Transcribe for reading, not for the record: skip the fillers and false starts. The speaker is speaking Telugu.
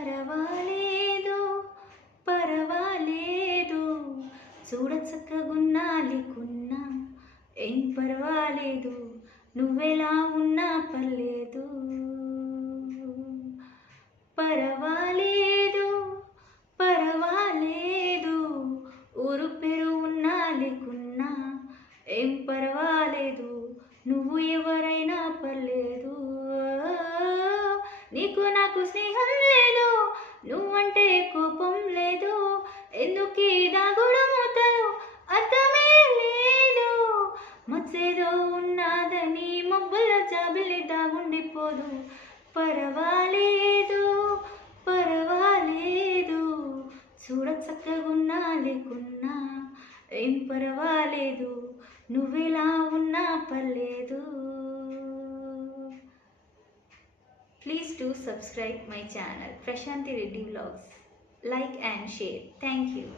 పరవాలేదు పరవాలేదు, చూడ చక్కగున్నాలికున్నా ఏం పర్వాలేదు, నువ్వెలా ఉన్నా పర్లేదు. పరవాలేదు పరవాలేదు, ఊరు పేరు ఉన్నాలికున్నా ఏం పర్వాలేదు, నువ్వు ఎవరైనా పర్లేదు. నీకు నాకు స్నేహం లేదు, నువ్వంటే కోపం లేదు, ఎందుకీ దాగుడు మూతలు అర్థమే లేదు. మచ్చేదో ఉన్నాదని మబ్బుల జాబిలి దాగుండిపోదు. పరవాలేదు పరవాలేదు, చూడ చక్కగున్నా లేకున్నా ఏం పర్వాలేదు, నువ్వెలా ఉన్నా పర్లేదు. Please do subscribe my channel Prashanti Reddy Vlogs. Like and share. Thank you.